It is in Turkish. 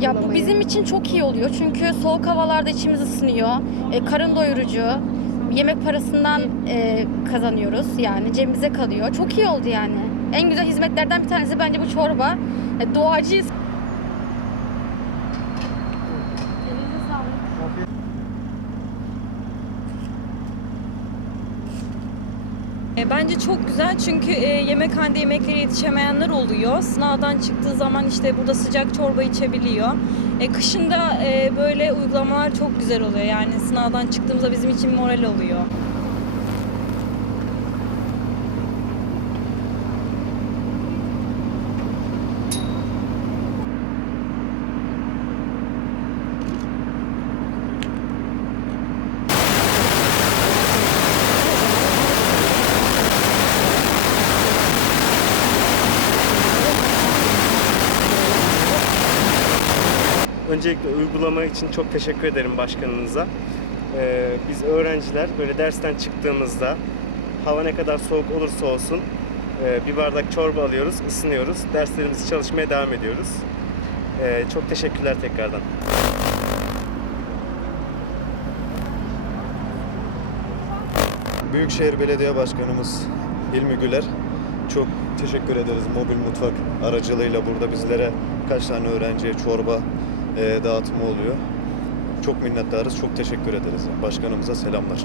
Ya bu bizim için çok iyi oluyor çünkü soğuk havalarda içimiz ısınıyor. E, karın doyurucu. Yemek parasından e, kazanıyoruz yani cebimize kalıyor. Çok iyi oldu yani. En güzel hizmetlerden bir tanesi bence bu çorba. E, doğacıyız. E, Bence çok güzel çünkü e, yemekhanede yemeklere yetişemeyenler oluyor. Sınavdan çıktığı zaman işte burada sıcak çorba içebiliyor. E, kışında e, böyle uygulamalar çok güzel oluyor. Yani sınavdan çıktığımızda bizim için moral oluyor. Öncelikle uygulama için çok teşekkür ederim başkanınıza. Ee, biz öğrenciler böyle dersten çıktığımızda hava ne kadar soğuk olursa olsun e, bir bardak çorba alıyoruz, ısınıyoruz. Derslerimizi çalışmaya devam ediyoruz. Ee, çok teşekkürler tekrardan. Büyükşehir Belediye Başkanımız Hilmi Güler çok teşekkür ederiz mobil mutfak aracılığıyla burada bizlere kaç tane öğrenciye çorba dağıtımı oluyor. Çok minnettarız, çok teşekkür ederiz. Başkanımıza selamlar.